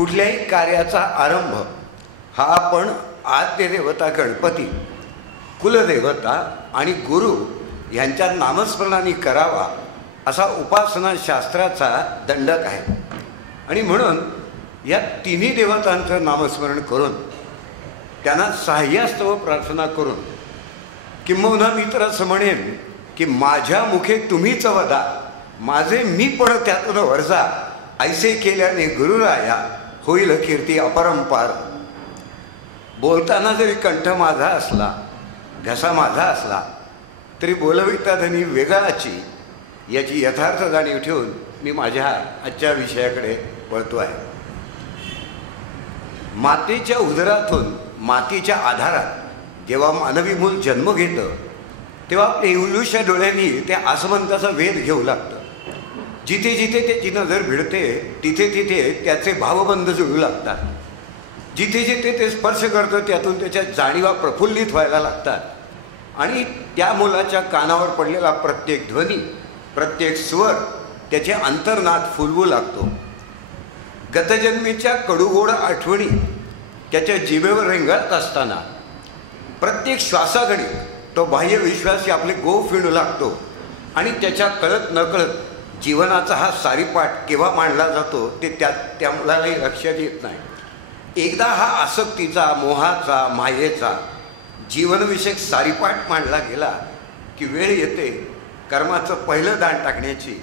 कुठल्याही कार्याचा आरंभ हा आपण आद्य देवता गणपती, कुलदेवता आणि गुरु यांच्या नामस्मरणाने करावा असा उपासना शास्त्राचा दंडक आहे. आणि म्हणून या तिन्ही देवतांचं नामस्मरण करून त्यांना सहाय्यास्तव प्रार्थना करून, किंबहुना मी तर असं म्हणेन की माझ्या मुखे तुम्हीच वदा, माझे मी पण त्यातून वर्जा, ऐसे केल्याने गुरुराया होईल कीर्ती अपरंपार. बोलताना जरी कंठ माझा असला, घसा माझा असला, तरी बोलविता धनी वेगळाची याची यथार्थ जाणीव ठेवून मी माझ्या आजच्या विषयाकडे वळतो आहे. मातेच्या उदरातून मातीच्या आधारात जेव्हा मानवी मूल जन्म घेतं तेव्हा पेवलूच्या डोळ्यांनी त्या आसमंताचा वेध घेऊ लागतं. जिथे जिथे त्याची नजर भिडते तिथे तिथे त्याचे भावबंध जुळू लागतात. जिथे जिथे ते स्पर्श करतं त्यातून त्याच्या जाणीवा प्रफुल्लित व्हायला लागतात. आणि त्या मुलाच्या कानावर पडलेला प्रत्येक ध्वनी, प्रत्येक स्वर त्याचे अंतर्नाद फुलवू लागतो. गतजन्मीच्या कडूगोड आठवणी त्याच्या जिभेवर रेंगाळत असताना प्रत्येक श्वासाकडे तो बाह्य विश्वासी आपले गोफ फिरू लागतो. आणि त्याच्या कळत नकळत जीवनाचा हा सारीपाठ केव्हा मांडला जातो ते त्या मुलालाही लक्षात येत नाही. एकदा हा आसक्तीचा, मोहाचा, मायेचा जीवनविषयक सारीपाठ मांडला गेला की वेळ येते कर्माचं पहिलं दान टाकण्याची.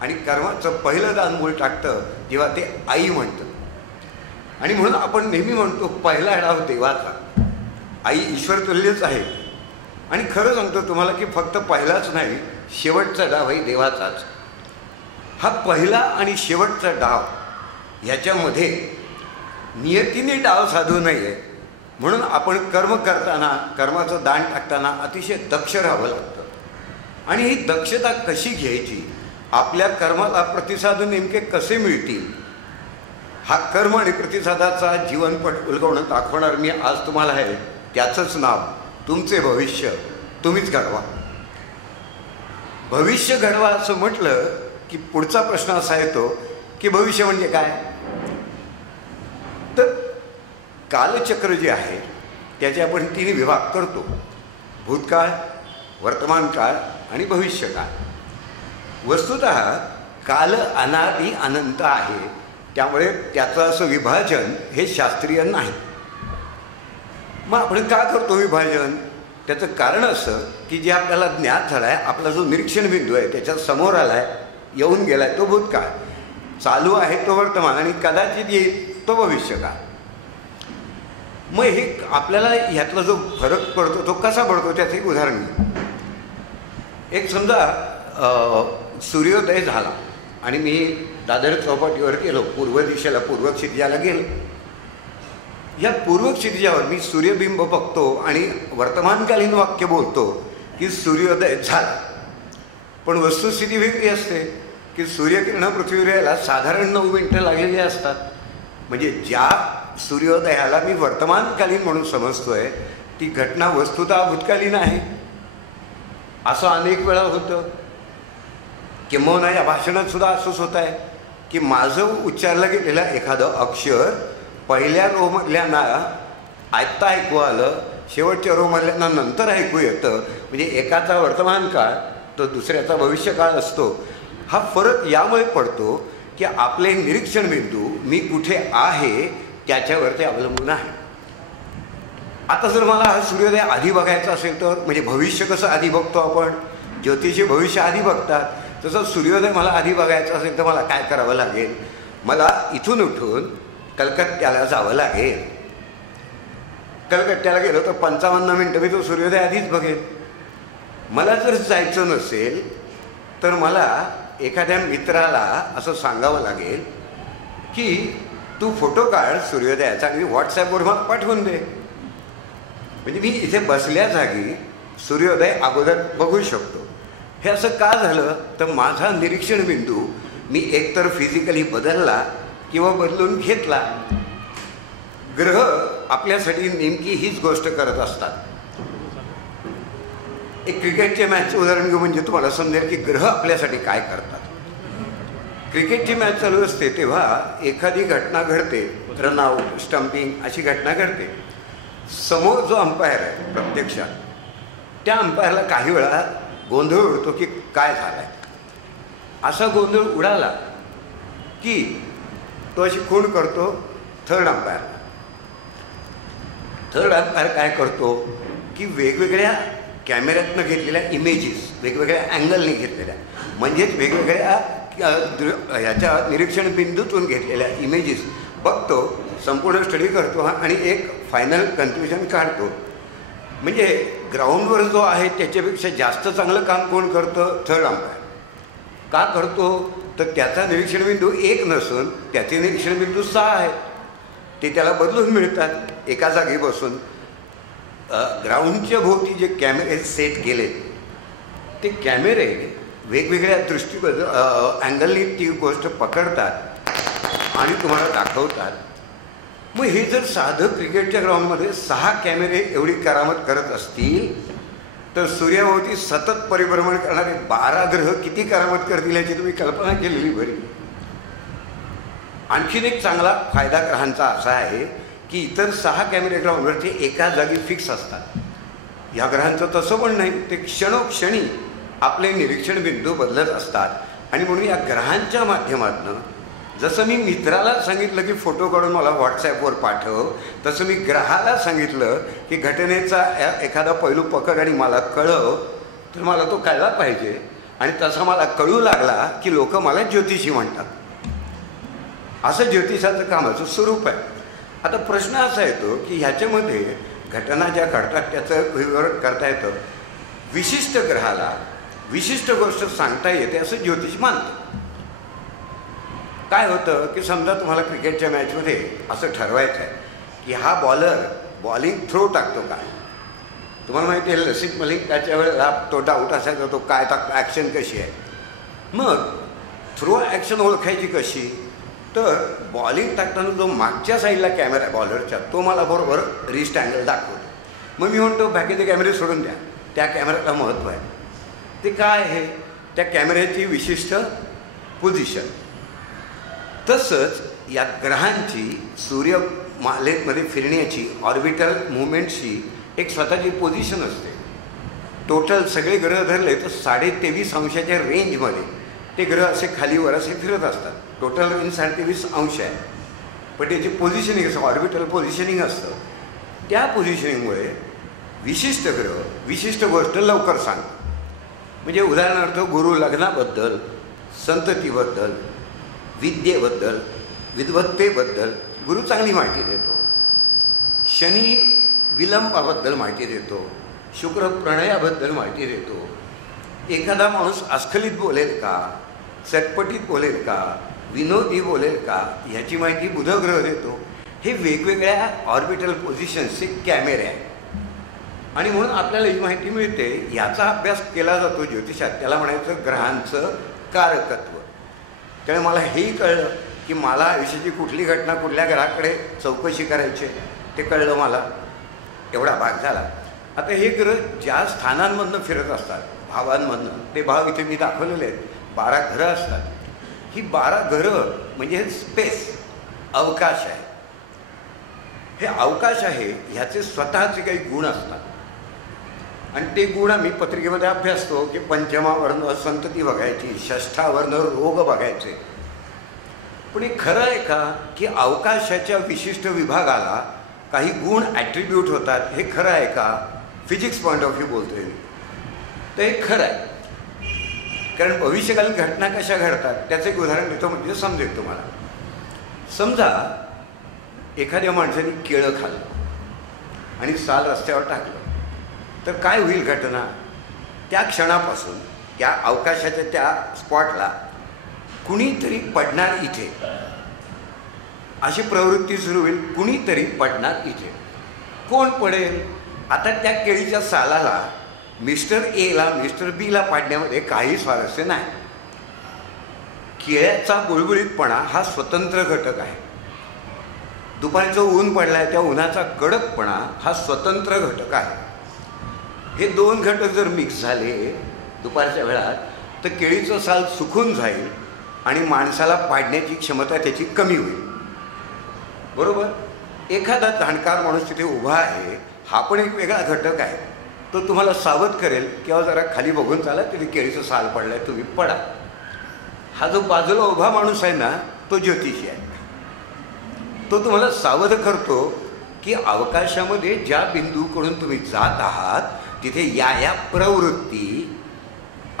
आणि कर्माचं पहिलं दान मूल टाकतं जेव्हा ते आई म्हणतं. आणि म्हणून आपण नेहमी म्हणतो पहिला डाव देवाचा. आई ईश्वरतुल्यच आहे. आणि खरं सांगतो तुम्हाला की फक्त पहिलाच नाही, शेवटचा डावही देवाचाच. हा पहिला आणि शेवटचा डाव ह्याच्यामध्ये नियतीने डाव साधू नये. म्हणून आपण कर्म करताना, कर्माचं दान टाकताना अतिशय दक्ष राहावं लागतं. आणि ही दक्षता कशी घ्यायची, आपल्या कर्माला प्रतिसाद नेमके कसे मिळतील, हा कर्म आणि प्रतिसादाचा जीवनपट उलगवणं दाखवणार मी आज तुम्हाला आहे. त्याचंच नाव तुमचे भविष्य तुम्हीच घडवा. भविष्य घडवा असं म्हटलं की पुढचा प्रश्न असा येतो की भविष्य म्हणजे काय. तर कालचक्र जे आहे त्याचे आपण 3 विभाग करतो: भूतकाळ, वर्तमान काळ आणि भविष्यकाळ. वस्तुतः काल अनादि अनंत आहे, त्यामुळे त्याचं असं विभाजन हे शास्त्रीय नाही. मग आपण का करतो विभाजन? त्याचं कारण असं की जे आपल्याला ज्ञात झालं आहे, आपला जो निरीक्षण बिंदू आहे त्याच्या समोर आला आहे, येऊन गेला आहे, तो भूतकाळ. चालू आहे तो वर्तमान आणि कदाचित येईल तो भविष्यकाळ. मग हे आपल्याला ह्यातला जो फरक पडतो तो कसा पडतो त्याचं एक उदाहरण घेऊ. एक समजा सूर्योदय झाला आणि मी दादर चौपाटीवर गेलो, पूर्व दिशेला, पूर्व क्षितिजाला गेलो. या पूर्व क्षितिजावर मी सूर्यबिंब बघतो आणि वर्तमानकालीन वाक्य बोलतो की सूर्योदय झाला. पण वस्तुस्थिती वेगळी असते की सूर्यकिरण पृथ्वीवर यायला साधारण 9 मिनिटं लागलेली असतात. म्हणजे ज्या सूर्योदयाला मी वर्तमानकालीन म्हणून समजतोय ती घटना वस्तुतः भूतकालीन आहे. असं अनेक वेळा होतं. किंबहुना या भाषणात सुद्धा असंच होत आहे की माझं उच्चारलं गेलेलं एखादं अक्षर पहिल्या रोमधल्यांना आत्ता ऐकू आलं, शेवटच्या रोमधल्यांना नंतर ऐकू येतं. म्हणजे एकाचा वर्तमान काळ तो दुसऱ्याचा भविष्यकाळ असतो. हा फरक यामुळे पडतो की आपले निरीक्षण बिंदू मी कुठे आहे त्याच्यावरती अवलंबून आहे. आता जर मला हा सूर्योदय आधी बघायचा असेल तर, म्हणजे भविष्य कसं आधी बघतो आपण, ज्योतिषी भविष्य आधी बघतात, तसं सूर्योदय मला आधी बघायचा असेल तर मला काय करावं लागेल? मला इथून उठून कलकत्त्याला जावं लागेल. कलकत्त्याला गेलो तर 55 मिनिटं मी तो सूर्योदय आधीच बघेन. मला जर जायचं नसेल तर मला एखाद्या मित्राला असं सांगावं लागेल की तू फोटो काढ सूर्योदयाचा आणि व्हॉट्सॲपवर मला पाठवून दे. म्हणजे मी इथे बसल्या जागी सूर्योदय अगोदर बघू शकतो. हे असं का झालं तर माझा निरीक्षण बिंदू मी एकतर फिजिकली बदलला किंवा बदलून घेतला. ग्रह आपल्यासाठी नेमकी हीच गोष्ट करत असतात. एक क्रिकेटच्या मॅचचं उदाहरण घेऊ म्हणजे तुम्हाला समजेल की ग्रह आपल्यासाठी काय करतात. क्रिकेटची मॅच चालू असते तेव्हा एखादी घटना घडते, रनआउट, स्टंपिंग अशी घटना घडते. समोर जो अंपायर आहे प्रत्यक्षात, त्या अंपायरला काही वेळा गोंधळ उडतो की काय झालं आहे. असा गोंधळ उडाला की तो अशी खूण करतो थर्ड अंपायर. थर्ड अंपायर काय करतो की वेगवेगळ्या कॅमेऱ्यातनं घेतलेल्या इमेजेस, वेगवेगळ्या अँगलने घेतलेल्या, म्हणजेच वेगवेगळ्या ह्याच्या निरीक्षण बिंदूतून घेतलेल्या इमेजेस बघतो, संपूर्ण स्टडी करतो आणि एक फायनल कन्क्ल्युजन काढतो. म्हणजे ग्राउंडवर जो आहे त्याच्यापेक्षा जास्त चांगलं काम कोण करतं? Third umpire. का करतो? तर त्याचा निरीक्षण बिंदू 1 नसून त्याचे निरीक्षण बिंदू 6 आहेत. ते त्याला बदलून मिळतात एका जागी बसून. ग्राउंडच्या भोवती जे कॅमेरे सेट केले ते कॅमेरे वेगवेगळ्या अँगलनी ती गोष्ट पकडतात आणि तुम्हाला दाखवतात. मग हे जर साधं क्रिकेटच्या ग्राउंडमध्ये 6 कॅमेरे एवढी करामत करत असतील तर सूर्याभोवती सतत परिभ्रमण करणारे 12 ग्रह किती करामत करतील याची तुम्ही कल्पना केलेली बरी. आणखीन एक चांगला फायदा ग्रहांचा असा आहे की इतर 6 कॅमेरे ग्राउंडवरती एका जागी फिक्स असतात. या ग्रहांचं तसं पण नाही, ते क्षणोक्षणी आपले निरीक्षण बिंदू बदलत असतात. आणि म्हणून या ग्रहांच्या माध्यमातून जसं मी मित्राला सांगितलं की फोटो काढून मला व्हॉट्सॲपवर पाठव, तसं मी ग्रहाला सांगितलं की घटनेचा एखादा पैलू पकड आणि मला कळव, तर मला तो कळला पाहिजे. आणि तसा मला कळू लागला की लोक मला ज्योतिषी म्हणतात. असं ज्योतिषाचं कामाचं स्वरूप आहे. आता प्रश्न असा येतो की ह्याच्यामध्ये घटना ज्या घडतात त्याचं विवरण करता येतं. विशिष्ट ग्रहाला विशिष्ट गोष्ट सांगता येते असं ज्योतिष मानतं. काय होतं की समजा तुम्हाला क्रिकेटच्या मॅचमध्ये असं ठरवायचं आहे की हा बॉलर बॉलिंग थ्रो टाकतो का. तुम्हाला माहिती आहे लसित मलिंग त्याच्या वेळेला तो डाऊट असायचा, तो काय टाकतो, ॲक्शन कशी आहे. मग थ्रो ॲक्शन ओळखायची कशी, तर बॉलिंग टाकताना जो मागच्या साईडला कॅमेरा बॉलरच्या तो मला बरोबर रिस्ट अँगल दाखवतो. मग मी म्हणतो बाकीचे कॅमेरे सोडून द्या, त्या कॅमेऱ्याला महत्त्व आहे. ते काय आहे? त्या कॅमेऱ्याची विशिष्ट पोझिशन. तसंच या ग्रहांची सूर्यमालेमध्ये फिरण्याची ऑर्बिटल मुवमेंटची एक स्वतःची पोझिशन असते. टोटल सगळे ग्रह धरले तर 23.5 अंशाच्या रेंजमध्ये ते ग्रह असे खालीवर असे फिरत असतात. टोटल रेंज 23.5 अंश आहे, पण त्याची पोझिशनिंग असं ऑर्बिटल पोझिशनिंग असतं. त्या पोझिशनिंगमुळे विशिष्ट ग्रह विशिष्ट गोष्ट लवकर सांगतात. म्हणजे उदाहरणार्थ गुरु लग्नाबद्दल, संततीबद्दल, विद्येबद्दल, विद्वत्तेबद्दल गुरु चांगली माहिती देतो. शनी विलंबाबद्दल माहिती देतो, शुक्र प्रणयाबद्दल माहिती देतो. एखादा माणूस अस्खलित बोलेल का, चटपटीत बोलेल का, विनोदी बोलेल का, ह्याची माहिती बुध ग्रह देतो. हे वेगवेगळ्या ऑर्बिटल पोझिशन्सचे कॅमेरे आहेत आणि म्हणून आपल्याला ही माहिती मिळते. याचा अभ्यास केला जातो ज्योतिषात, त्याला म्हणायचं ग्रहांचं कारकत्व. त्यामुळे मला हेही कळलं की मला आयुष्याची कुठली घटना कुठल्या ग्रहाकडे चौकशी करायची ते कळलं मला. एवढा भाग झाला. आता हे ग्रह ज्या स्थानांमधनं फिरत असतात, भावांमधनं, ते भाव इथे मी दाखवलेले आहेत. 12 ग्रह असतात. ही 12 ग्रह म्हणजे स्पेस, अवकाश आहे. हे अवकाश आहे, ह्याचे स्वतःचे काही गुण असतात आणि ते गुण आम्ही पत्रिकेमध्ये अभ्यासतो की पंचमावर्ण संतती बघायची, षष्ठावर्ण रोग बघायचे. पण हे खरं आहे का की अवकाशाच्या विशिष्ट विभागाला काही गुण ॲट्रिब्यूट होतात? हे खरं आहे का? फिजिक्स पॉईंट ऑफ व्ह्यू बोलतोय मी. तर हे खरं आहे, कारण भविष्यकालीन घटना कशा घडतात त्याचं एक उदाहरण देतो म्हणजे समजेल तुम्हाला. समजा एखाद्या माणसाने केळं खाल्लं आणि साल रस्त्यावर टाकलं तर काय होईल घटना? त्या क्षणापासून त्या अवकाशाच्या त्या स्पॉटला कुणीतरी पडणार इथे, अशी प्रवृत्ती सुरू होईल. कुणीतरी पडणार इथे. कोण पडेल? आता त्या केळीच्या सालाला मिस्टर एला मिस्टर बीला पाडण्यामध्ये काही स्वारस्य नाही. केळ्याचा गुळगुळीतपणा हा स्वतंत्र घटक आहे. दुपारचं ऊन पडलं आहे त्या उन्हाचा कडकपणा हा स्वतंत्र घटक आहे. हे 2 घटक जर मिक्स झाले दुपारच्या वेळात तर केळीचं साल सुकून जाईल आणि माणसाला पाडण्याची क्षमता त्याची कमी होईल. बरोबर. एखादा जाणकार माणूस तिथे उभा आहे, हा पण एक वेगळा घटक आहे. तो तुम्हाला सावध करेल किंवा जरा खाली बघून चाला, तिथे केळीचं साल पडलं आहे, तुम्ही पडा. हा जो बाजूला उभा माणूस आहे ना, तो ज्योतिषी आहे. तो तुम्हाला सावध करतो की अवकाशामध्ये ज्या बिंदूकडून तुम्ही जात आहात तिथे या प्रवृत्ती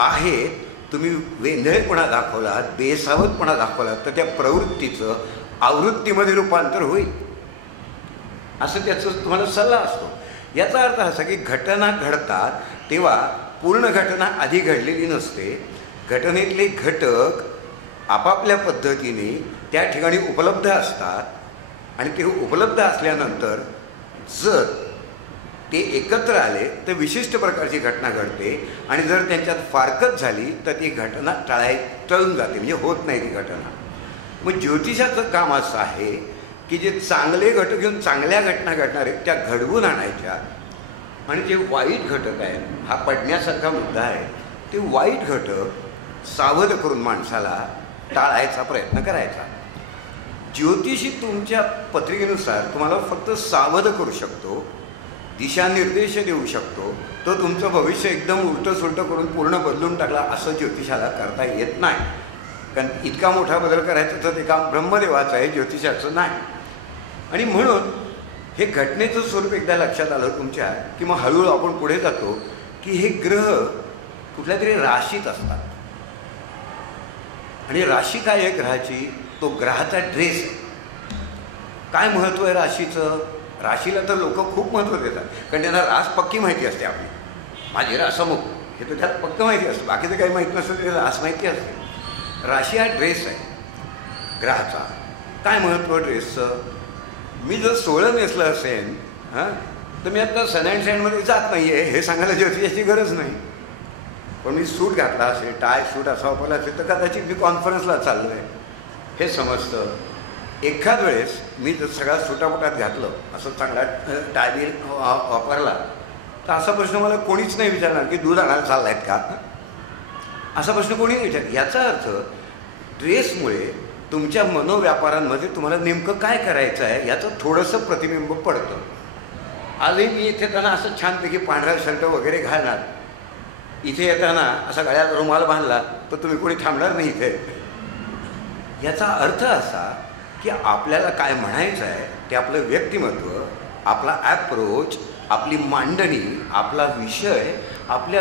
आहेत. तुम्ही वेंधळेपणा दाखवलात, बेसावधपणा दाखवलात तर त्या प्रवृत्तीचं आवृत्तीमध्ये रूपांतर होईल, असं त्याचं तुम्हाला सल्ला असतो. याचा अर्थ असा की घटना घडतात तेव्हा पूर्ण घटना आधी घडलेली नसते. घटनेतले घटक आपापल्या पद्धतीने त्या ठिकाणी उपलब्ध असतात आणि ते उपलब्ध असल्यानंतर जर ते एकत्र आले तर विशिष्ट प्रकारची घटना घडते आणि जर त्यांच्यात फारकत झाली तर ती घटना टळून जाते, म्हणजे होत नाही ती घटना. मग ज्योतिषाचं काम असं आहे की जे चांगले घटक घेऊन चांगल्या घटना घडणार आहेत त्या घडवून आणायच्या आणि जे वाईट घटक आहेत, हा पडण्यासारखा मुद्दा आहे, ते वाईट घटक सावध करून माणसाला टाळायचा प्रयत्न करायचा. ज्योतिषी तुमच्या पत्रिकेनुसार तुम्हाला फक्त सावध करू शकतो, दिशानिर्देश देऊ शकतो. तो तुमचं भविष्य एकदम उलटं सुलटं करून पूर्ण बदलून टाकला असं ज्योतिषाला करता येत नाही. कारण इतका मोठा बदल करायचं तर ते काम ब्रह्मदेवाचं आहे, ज्योतिषाचं नाही. आणि म्हणून हे घटनेचं स्वरूप एकदा लक्षात आलं तुमच्या की मग हळूहळू आपण पुढे जातो की हे ग्रह कुठल्या तरी राशीत असतात. आणि राशी काय आहे ग्रहाची? तो ग्रहाचा ड्रेस. काय महत्त्व आहे राशीचं? राशीला तर लोक खूप महत्त्व देतात कारण त्यांना रास पक्की माहिती असते. आपली माझी रास अमुक हे तर त्यात पक्क माहिती असतं, बाकीचं काही माहीत नसतं, ते रास माहिती असते. राशी हा ड्रेस आहे ग्रहाचा. काय महत्त्व ड्रेसचं? मी जर सोळं नेसलं असेल तर मी आता सन अँड सँडमध्ये जात नाही आहे हे सांगायला ज्योतिषाची गरज नाही. पण मी सूट घातला असेल, टाय सूट असा वापरला असेल तर कदाचित मी कॉन्फरन्सला चाललो आहे हे समजतं. एखाद वेळेस मी जर सगळा सुटापुटात घातलं, असं चांगला टाय वापरला तर असा प्रश्न मला कोणीच नाही विचारणार की दूध आणायला चालला आहेत का, असा प्रश्न कोणी विचार. याचा अर्थ ड्रेसमुळे तुमच्या मनोव्यापारांमध्ये तुम्हाला नेमकं काय करायचं आहे याचं थोडंसं प्रतिबिंब पडतं. आजही मी इथे येताना असं छानपैकी पांढरा शर्ट वगैरे घालणार, इथे येताना असा गळ्यात रुमाल बांधला तर तुम्ही कोणी थांबणार नाही इथे. याचा अर्थ असा की आपल्याला काय म्हणायचं आहे ते आपलं व्यक्तिमत्व, आपला ॲप्रोच, आपली मांडणी, आपला विषय आपल्या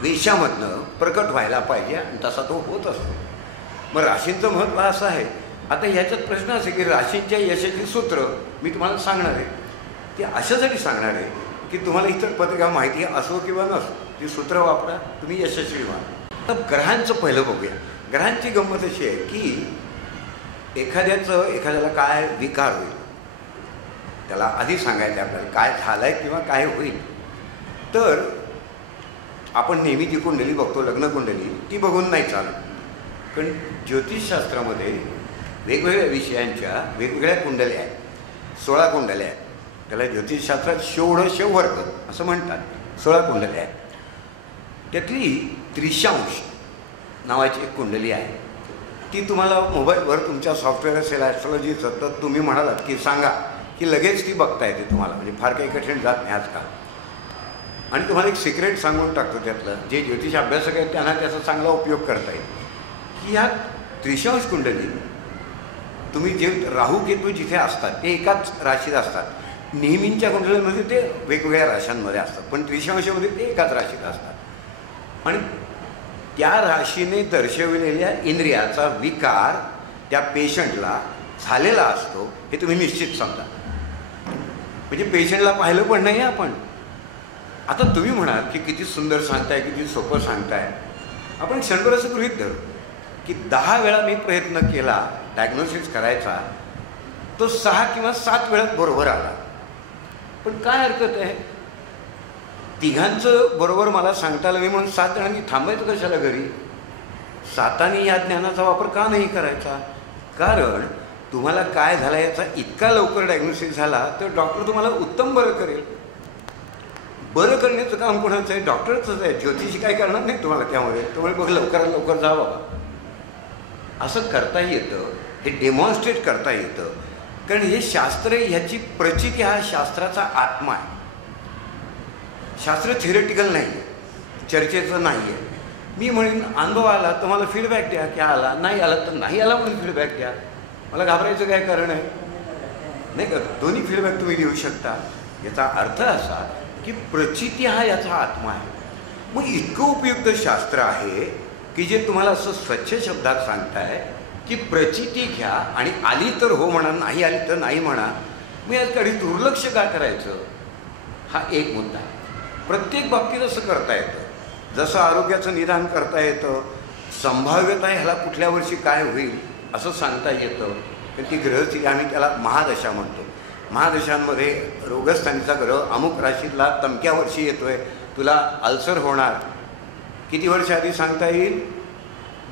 वेशामधनं प्रकट व्हायला पाहिजे आणि तसा तो होत असतो. मग राशींचं महत्त्व असं आहे. आता ह्याच्यात प्रश्न असे की राशींच्या यशाची सूत्र मी तुम्हाला सांगणार आहे. ते अशासाठी सांगणार आहे की तुम्हाला इतर पत्रिका माहिती असो किंवा नसो, ती सूत्र वापरा, तुम्ही यशस्वी व्हा. तर ग्रहांचं पहिलं बघूया. ग्रहांची गंमत अशी आहे की एखाद्याला काय विकार होईल त्याला आधी सांगायचं आपल्याला काय झालं आहे किंवा काय होईल. तर आपण नेहमी जी कुंडली बघतो, लग्न कुंडली, ती बघून नाही चालत. कारण ज्योतिषशास्त्रामध्ये वेगवेगळ्या विषयांच्या वेगवेगळ्या कुंडल्या आहेत. 16 कुंडल्या आहेत. त्याला ज्योतिषशास्त्रात षोडश वर्ग असं म्हणतात. 16 कुंडल्या आहेत. त्यातली त्रिशांश नावाची एक कुंडली आहे. ती तुम्हाला मोबाईलवर तुमच्या सॉफ्टवेअर असेल ॲस्ट्रॉलॉजीचं तर तुम्ही म्हणालात की सांगा की लगेच ती बघता येते तुम्हाला, म्हणजे फार काही कठीण जात नाही आजकाल. आणि तुम्हाला एक सिक्रेट सांगून टाकतो त्यातलं, जे ज्योतिष अभ्यासक आहेत त्यांना त्याचा चांगला उपयोग करता येईल की ह्या त्रिशांश कुंडली तुम्ही जे राहू केतू जिथे असतात ते एकाच राशीत असतात. नेहमींच्या कुंडलीमध्ये ते वेगवेगळ्या राशांमध्ये असतात, पण त्रिशांशामध्ये ते एकाच राशीत असतात. आणि त्या राशीने दर्शविलेल्या इंद्रियाचा विकार त्या पेशंटला झालेला असतो हे तुम्ही निश्चित समजा. म्हणजे पेशंटला पाहिलं पण नाही आपण. आता तुम्ही म्हणाल की किती सुंदर सांगताय, किती सोपं सांगताय. आपण क्षणभर असं गृहीत धरू की 10 वेळा मी प्रयत्न केला डायग्नोसिस करायचा, तो 6 किंवा 7 वेळात बरोबर आला. पण काय हरकत आहे? तिघांचं बरोबर मला सांगता आलं नाही म्हणून 7 जणांनी थांबायचं कशाला घरी? 7 या ज्ञानाचा वापर का नाही करायचा? कारण तुम्हाला काय झालं याचा इतका लवकर डायग्नोसिस झाला तर डॉक्टर तुम्हाला उत्तम बरं करेल. बरं करण्याचं काम कोणाचं आहे? डॉक्टरचंच आहे. ज्योतिषी काय करणार नाही तुम्हाला त्यामुळे. त्यामुळे बघ लवकरात लवकर जा बाबा. असं करता येतं, हे डेमॉन्स्ट्रेट करता येतं, कारण हे शास्त्र, ह्याची प्रचिती हा शास्त्राचा आत्मा आहे. शास्त्र थिअरेटिकल नाही आहे, चर्चेचं नाही आहे. मी म्हणेन अनुभव आला तर मला फीडबॅक द्या, की आला, नाही आला तर नाही आला म्हणून फीडबॅक द्या, मला घाबरायचं काय कारण आहे? नाही का, दोन्ही फीडबॅक तुम्ही देऊ शकता. याचा अर्थ असा की प्रचिती हा याचा आत्मा आहे. मग इतकं उपयुक्त शास्त्र आहे की जे तुम्हाला असं स्वच्छ शब्दात सांगताय की प्रचिती घ्या आणि आली तर हो म्हणा, नाही आली तर नाही म्हणा. मग याकडे दुर्लक्ष का करायचं, हा एक मुद्दा आहे. प्रत्येक बाबतीत असं करता येतं. जसं आरोग्याचं निदान करता येतं, संभाव्यता ह्याला कुठल्या वर्षी काय होईल असं सांगता येतं. तर ती ग्रहस्थिती आम्ही त्याला महादशा म्हणतो. महादशांमध्ये रोगस्थानीचा ग्रह अमुक राशीतला तमक्या वर्षी येतोय, तुला अल्सर होणार, किती वर्ष आधी सांगता येईल?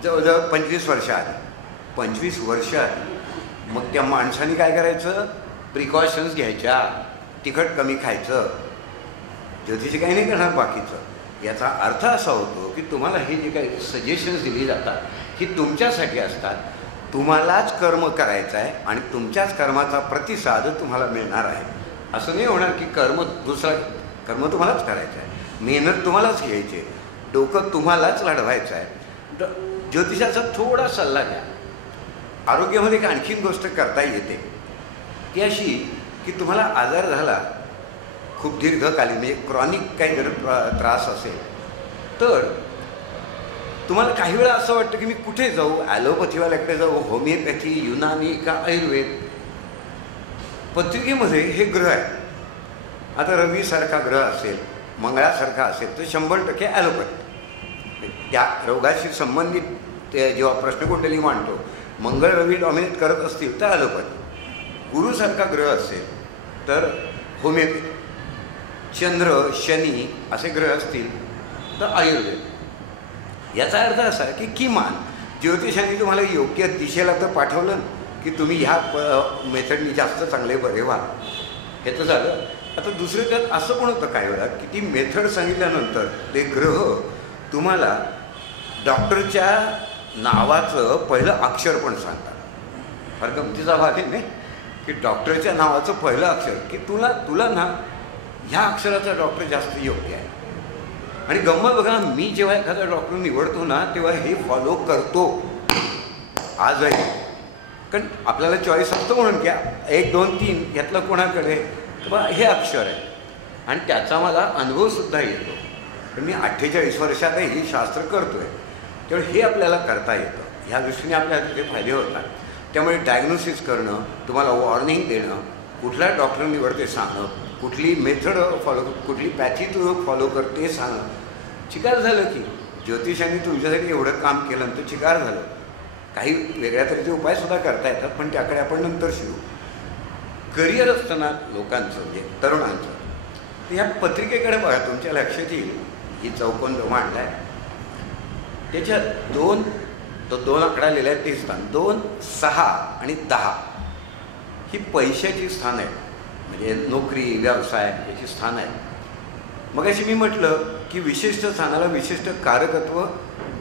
जवळजवळ 25 वर्ष आधी. 25 वर्ष आधी. मग त्या माणसाने काय करायचं? प्रिकॉशन्स घ्यायच्या, तिखट कमी खायचं. ज्योतिषी काही नाही करणार बाकीचं. याचा अर्थ असा होतो की तुम्हाला हे जे काही सजेशन्स दिली जातात ही तुमच्यासाठी असतात. तुम्हालाच कर्म करायचं आहे आणि तुमच्याच कर्माचा प्रतिसाद तुम्हाला मिळणार आहे. असं नाही होणार की दुसरा कर्म तुम्हालाच करायचं आहे, मेहनत तुम्हालाच घ्यायची, डोकं तुम्हालाच लढवायचं आहे. ज्योतिषाचा थोडा सल्ला द्या. आरोग्यामध्ये एक आणखीन गोष्ट करता येते ती अशी की तुम्हाला आजार झाला खूप दीर्घकालीन, म्हणजे क्रॉनिक काही जर त्रास असेल तर तुम्हाला काही वेळा असं वाटतं की मी कुठे जाऊ, ॲलोपॅथीवाल्याकडे जाऊ, होमिओपॅथी, युनानी का आयुर्वेद. पत्रिकेमध्ये हे ग्रह आहे. आता रवीसारखा ग्रह असेल, मंगळासारखा असेल तर 100% ॲलोपॅथी. त्या रोगाशी संबंधित ते जेव्हा प्रश्नकुंडली मांडतो, मंगळ रवी डॉमिनेट करत असतील तर ॲलोपॅथी. गुरुसारखा ग्रह असेल तर होमिओपॅथी. चंद्र, शनी असे ग्रह असतील तर आयुर्वेद. याचा अर्थ असा की किमान ज्योतिषाने तुम्हाला योग्य दिशेला तर पाठवलं की तुम्ही ह्या मेथडनी जास्त चांगले बरे व्हा, हे तर झालं. आता दुसरं त्यात असं पण होतं काही वेळा की ती मेथड सांगितल्यानंतर ते ग्रह तुम्हाला डॉक्टरच्या नावाचं पहिलं अक्षर पण सांगतात. फार गमतीचा भाग आहे नाही की डॉक्टरच्या नावाचं पहिलं अक्षर की तुला ना ह्या अक्षराचा डॉक्टर जास्त योग्य आहे. आणि गंमत बघा, मी जेव्हा एखादा डॉक्टर निवडतो ना तेव्हा हे फॉलो करतो आजही. कारण आपल्याला चॉईस असतो म्हणून की 1, 2, 3 यातलं कोणाकडे बा हे अक्षर आहे. आणि त्याचा मला अनुभवसुद्धा येतो. पण मी 48 वर्षातही शास्त्र करतो आहे, त्यामुळे हे आपल्याला करता येतं. ह्या दृष्टीने आपल्याला तिथे फायदे होतात. त्यामुळे डायग्नोसिस करणं, तुम्हाला वॉर्निंग देणं, कुठला डॉक्टर निवडते सांगणं, कुठली मेथड फॉलो, कुठली पॅथी तू फॉलो करते सांगणं. चिकार झालं की ज्योतिषांनी तुमच्यासाठी एवढं काम केलं तर चिकार झालं. काही वेगळ्या तऱ्हेचे उपायसुद्धा करता येतात, पण त्याकडे आपण नंतर शिकू. करिअर असताना लोकांचं म्हणजे तरुणांचं, तर ह्या पत्रिकेकडे बघा, तुमच्या लक्षात येईल. ही चौकोन जो मांडला आहे त्याच्यात 2 आकडा लिहिला आहे. ते स्थान 2, 6 आणि 10 ही पैशाची स्थान आहे, म्हणजे नोकरी, व्यवसाय याची स्थान आहे. मग अशी मी म्हटलं की विशिष्ट स्थानाला विशिष्ट कारकत्व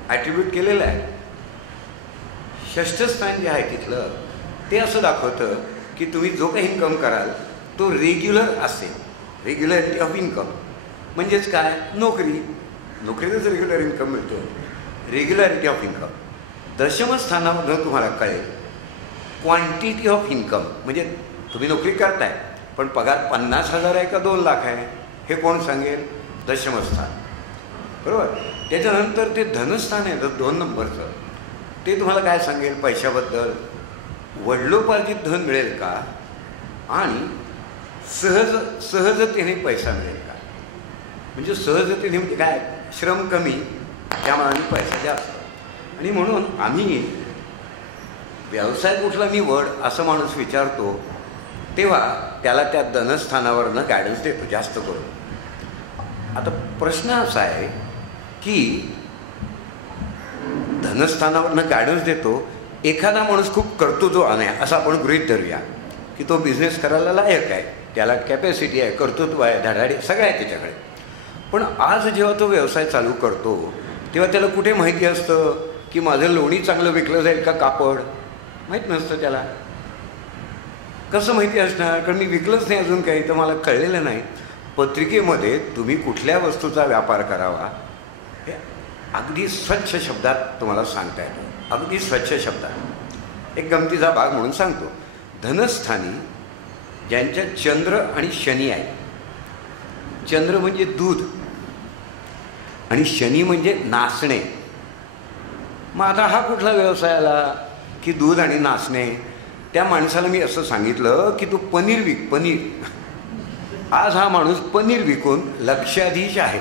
ॲट्रिब्यूट केलेलं आहे. 6ष्ठ स्थान जे आहे तिथलं ते असं दाखवतं की तुम्ही जो काही इन्कम कराल तो रेग्युलर असेल. रेग्युलॅरिटी ऑफ इन्कम म्हणजेच काय, नोकरीतच रेग्युलर इन्कम मिळतो. Regularity of income. दशम स्थानामधून तुम्हाला कळेल क्वांटिटी ऑफ इन्कम, म्हणजे तुम्ही नोकरी करताय पण पगार 50,000 आहे का 2 लाख आहे हे कोण सांगेल? दशमस्थान, बरोबर. त्याच्यानंतर ते धनस्थान आहे तर 2 नंबरचं, ते तुम्हाला काय सांगेल? पैशाबद्दल. वडिलोपार्जित धन मिळेल का आणि सहजतेने पैसा मिळेल का. म्हणजे सहजतेने म्हणजे काय, श्रम कमी त्यामुळे पैसा जास्त. आणि म्हणून आम्ही व्यवसाय कुठला निवड असं माणूस विचारतो तेव्हा त्याला त्या धनस्थानावरनं गायडन्स देतो जास्त करून. आता प्रश्न असा आहे की धनस्थानावरनं गायडन्स देतो, एखादा माणूस खूप कर्तृत्ववान आहे असं आपण गृहीत धरूया की तो बिझनेस करायला लायक आहे, त्याला कॅपॅसिटी आहे, कर्तृत्व आहे, धडाडी सगळं आहे त्याच्याकडे. पण आज जेव्हा तो व्यवसाय चालू करतो तेव्हा त्याला कुठे माहिती असतं की माझं लोणी चांगलं विकलं जाईल का कापड, माहीत नसतं त्याला. कसं माहिती असणार, कारण मी विकलंच नाही अजून काही, तर मला कळलेलं नाही. पत्रिकेमध्ये तुम्ही कुठल्या वस्तूचा व्यापार करावा हे अगदी स्वच्छ शब्दात तुम्हाला सांगता येतं, अगदी स्वच्छ शब्दात. एक गमतीचा भाग म्हणून सांगतो. धनस्थानी ज्यांच्या चंद्र आणि शनी आहे, चंद्र म्हणजे दूध आणि शनी म्हणजे नाचणे. मग आता हा कुठला व्यवसाय आला की दूध आणि नाचणे? त्या माणसाला मी असं सांगितलं की तू पनीर विक, पनीर. आज हा माणूस पनीर विकून लक्षाधीश आहे.